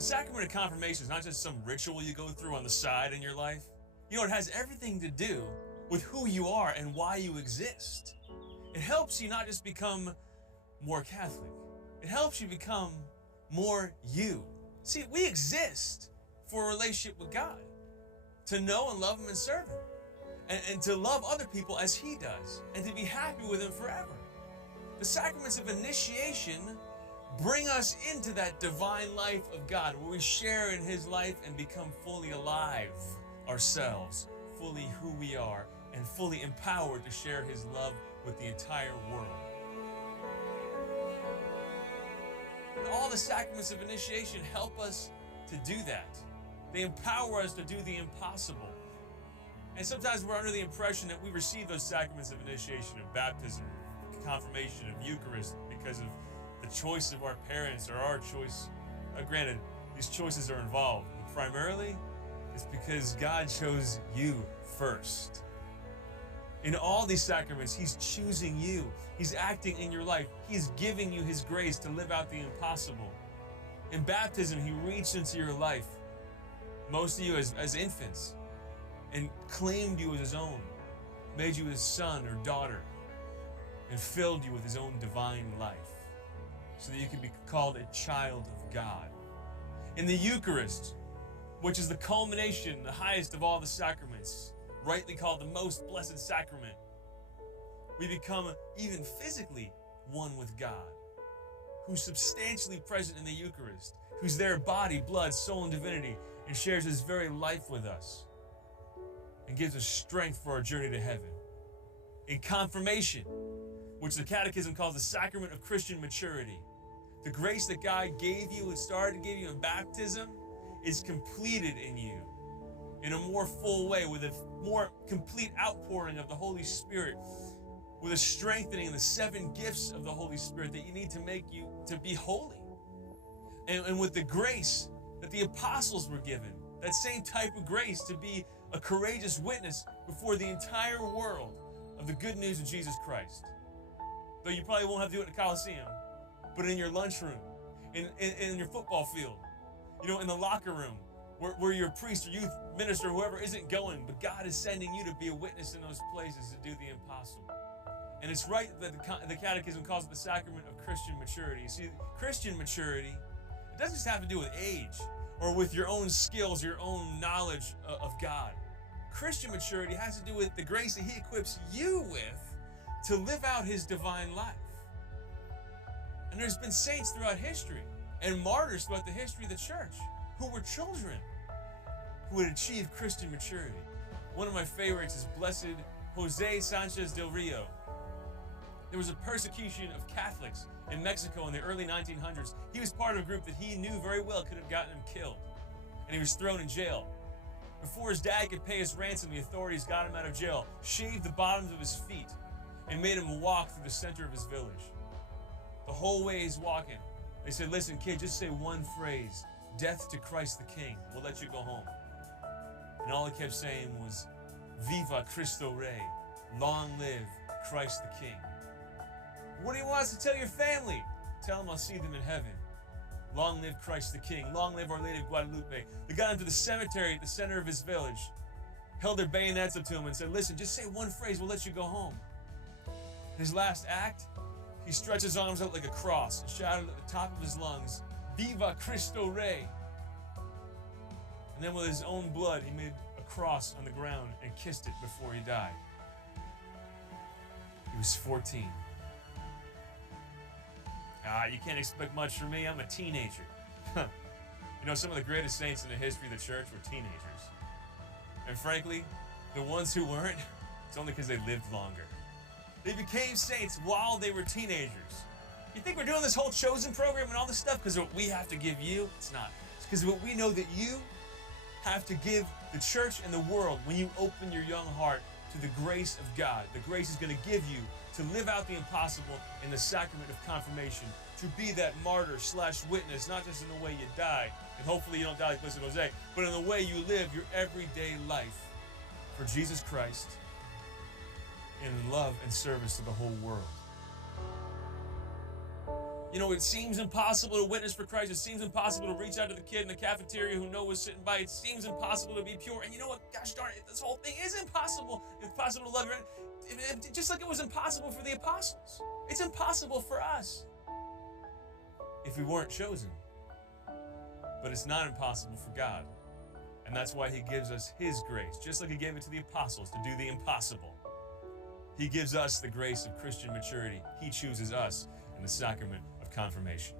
The sacrament of confirmation is not just some ritual you go through on the side in your life. It has everything to do with who you are and why you exist. It helps you not just become more Catholic. It helps you become more you. See, we exist for a relationship with God, to know and love Him and serve Him, and to love other people as He does, and to be happy with Him forever. The sacraments of initiation bring us into that divine life of God, where we share in His life and become fully alive ourselves, fully who we are, and fully empowered to share His love with the entire world. And all the sacraments of initiation help us to do that. They empower us to do the impossible. And sometimes we're under the impression that we receive those sacraments of initiation, of baptism, confirmation, of Eucharist, because of the choice of our parents or our choice. Granted, these choices are involved, but primarily it's because God chose you first. In all these sacraments, He's choosing you. He's acting in your life. He's giving you His grace to live out the impossible. In baptism, He reached into your life, most of you as infants, and claimed you as His own, made you His son or daughter, and filled you with His own divine life, so that you can be called a child of God. In the Eucharist, which is the culmination, the highest of all the sacraments, rightly called the most blessed sacrament, we become even physically one with God, who's substantially present in the Eucharist, who's there body, blood, soul, and divinity, and shares His very life with us, and gives us strength for our journey to heaven. In confirmation, which the Catechism calls the sacrament of Christian maturity, the grace that God gave you and started to give you in baptism is completed in you in a more full way, with a more complete outpouring of the Holy Spirit, with a strengthening of the 7 gifts of the Holy Spirit that you need to make you to be holy. And with the grace that the apostles were given, that same type of grace to be a courageous witness before the entire world of the good news of Jesus Christ. Though you probably won't have to do it in the Coliseum, but in your lunchroom, in your football field, in the locker room, where your priest or youth minister, whoever isn't going, but God is sending you to be a witness in those places to do the impossible. And it's right that the Catechism calls it the sacrament of Christian maturity. You see, Christian maturity, it doesn't just have to do with age or with your own skills, your own knowledge of God. Christian maturity has to do with the grace that He equips you with to live out His divine life. And there's been saints throughout history and martyrs throughout the history of the church who were children who had achieved Christian maturity. One of my favorites is Blessed Jose Sanchez del Rio. There was a persecution of Catholics in Mexico in the early 1900s. He was part of a group that he knew very well could have gotten him killed, and he was thrown in jail. Before his dad could pay his ransom, the authorities got him out of jail, shaved the bottoms of his feet, and made him walk through the center of his village. The whole way he's walking, they said, "Listen, kid, just say one phrase, 'Death to Christ the King. We'll let you go home.'" And all he kept saying was, "Viva Cristo Rey. Long live Christ the King." "What do you want us to tell your family?" "Tell them I'll see them in heaven. Long live Christ the King. Long live Our Lady of Guadalupe." They got him to the cemetery at the center of his village, held their bayonets up to him and said, "Listen, just say one phrase, we'll let you go home." His last act, he stretched his arms out like a cross and shouted at the top of his lungs, "Viva Cristo Rey." And then with his own blood, he made a cross on the ground and kissed it before he died. He was 14. You can't expect much from me. I'm a teenager. Some of the greatest saints in the history of the church were teenagers. And frankly, the ones who weren't, it's only because they lived longer. They became saints while they were teenagers. You think we're doing this whole chosen program and all this stuff because of what we have to give you? It's not. It's because of what we know that you have to give the church and the world when you open your young heart to the grace of God. The grace is going to give you to live out the impossible in the sacrament of confirmation, to be that martyr/witness, not just in the way you die, and hopefully you don't die like Blessed Jose, but in the way you live your everyday life for Jesus Christ in love and service to the whole world. You know, it seems impossible to witness for Christ. It seems impossible to reach out to the kid in the cafeteria who Noah was sitting by. It seems impossible to be pure. And you know what? Gosh darn it, this whole thing is impossible. It's impossible to love your enemy. Just like it was impossible for the apostles. It's impossible for us if we weren't chosen. But it's not impossible for God. And that's why he gives us his grace, just like he gave it to the apostles to do the impossible. He gives us the grace of Christian maturity. He chooses us in the sacrament of confirmation.